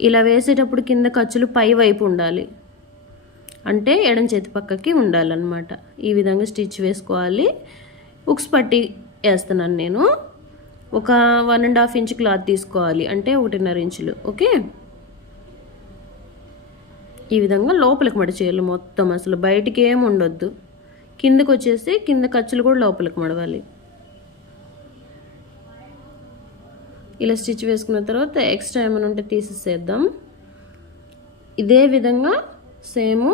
ఇలా వేసేటప్పుడు కింద ఖర్చులు పై వైపు ఉండాలి, అంటే ఎడం చేతి పక్కకి ఉండాలన్నమాట. ఈ విధంగా స్టిచ్ వేసుకోవాలి. ఉక్స్ పట్టి వేస్తున్నాను నేను. ఒక 1.5 ఇంచ్ క్లాత్ తీసుకోవాలి, అంటే 1.5 ఇంచులు. ఓకే, ఈ విధంగా లోపలికి మడిచేయాలి మొత్తం, అసలు బయటికి ఏమి ఉండొద్దు. కిందకు వచ్చేసి కింద ఖర్చులు కూడా లోపలికి మడవాలి. ఇలా స్టిచ్ వేసుకున్న తర్వాత ఎక్స్ట్రా ఏమైనా ఉంటే తీసేసేద్దాం. ఇదే విధంగా సేమ్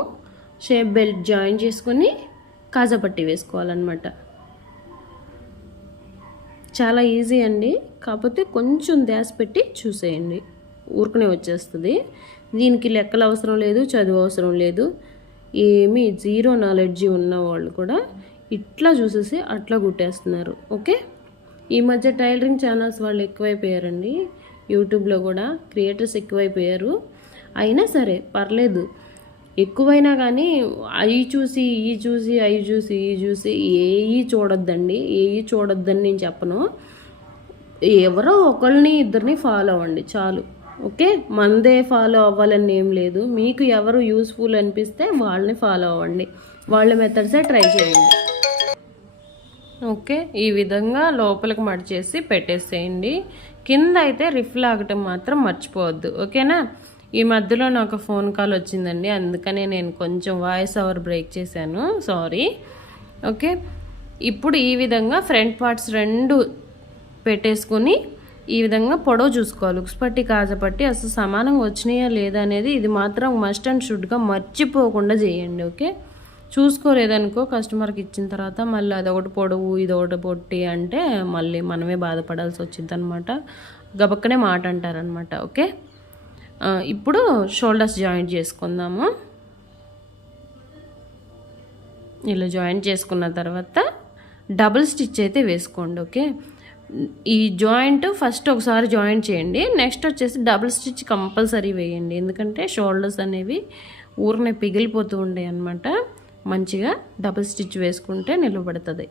షేప్ బెల్ట్ జాయిన్ చేసుకొని కాజా పట్టి వేసుకోవాలన్నమాట. చాలా ఈజీ అండి, కాకపోతే కొంచెం ధ్యాస పెట్టి చూసేయండి, ఊరుకునే వచ్చేస్తుంది. దీనికి లెక్కలు అవసరం లేదు, చదువు అవసరం లేదు. ఏమీ జీరో నాలెడ్జీ ఉన్న వాళ్ళు కూడా ఇట్లా చూసేసి అట్లా కుట్టేస్తున్నారు. ఓకే, ఈ మధ్య టైలరింగ్ ఛానల్స్ వాళ్ళు ఎక్కువైపోయారండి. యూట్యూబ్లో కూడా క్రియేటర్స్ ఎక్కువైపోయారు. అయినా సరే పర్లేదు, ఎక్కువైనా కానీ అవి చూసి ఈ చూసి అవి చూసి ఈ చూసి ఏవి చూడొద్దండి. ఏవి చూడొద్దని నేను చెప్పను. ఎవరో ఒకళ్ళని ఇద్దరిని ఫాలో అవ్వండి చాలు. ఓకే, మందే ఫాలో అవ్వాలని ఏం లేదు. మీకు ఎవరు యూస్ఫుల్ అనిపిస్తే వాళ్ళని ఫాలో అవ్వండి, వాళ్ళ మెథడ్సే ట్రై చేయండి. ఓకే, ఈ విధంగా లోపలికి మడిచేసి పెట్టేసేయండి. కింద అయితే రిఫ్ లాగటం మాత్రం మర్చిపోవద్దు. ఓకేనా. ఈ మధ్యలో నాకు ఫోన్ కాల్ వచ్చిందండి, అందుకనే నేను కొంచెం వాయిస్ ఓవర్ బ్రేక్ చేశాను, సారీ. ఓకే, ఇప్పుడు ఈ విధంగా ఫ్రంట్ పార్ట్స్ రెండు పెట్టేసుకొని ఈ విధంగా పొడవు చూసుకోవాలి. ఉక్స్ పట్టి కాజా పట్టి అసలు సమానంగా వచ్చినాయా లేదా అనేది ఇది మాత్రం మస్ట్ అండ్ షుడ్గా మర్చిపోకుండా చేయండి. ఓకే, చూసుకోలేదనుకో కస్టమర్కి ఇచ్చిన తర్వాత మళ్ళీ అదొకటి పొడవు ఇదొకటి పొట్టి అంటే మళ్ళీ మనమే బాధపడాల్సి వచ్చింది అనమాట. గబక్కనే మాట అంటారనమాట. ఓకే, ఇప్పుడు షోల్డర్స్ జాయింట్ చేసుకుందాము. ఇలా జాయింట్ చేసుకున్న తర్వాత డబుల్ స్టిచ్ అయితే వేసుకోండి. ఓకే, ఈ జాయింట్ ఫస్ట్ ఒకసారి జాయింట్ చేయండి, నెక్స్ట్ వచ్చేసి డబుల్ స్టిచ్ కంపల్సరీ వేయండి. ఎందుకంటే షోల్డర్స్ అనేవి ఊరినే పిగిలిపోతూ ఉంటాయి అన్నమాట. మంచిగా డబుల్ స్టిచ్ వేసుకుంటే నిలబడుతుంది.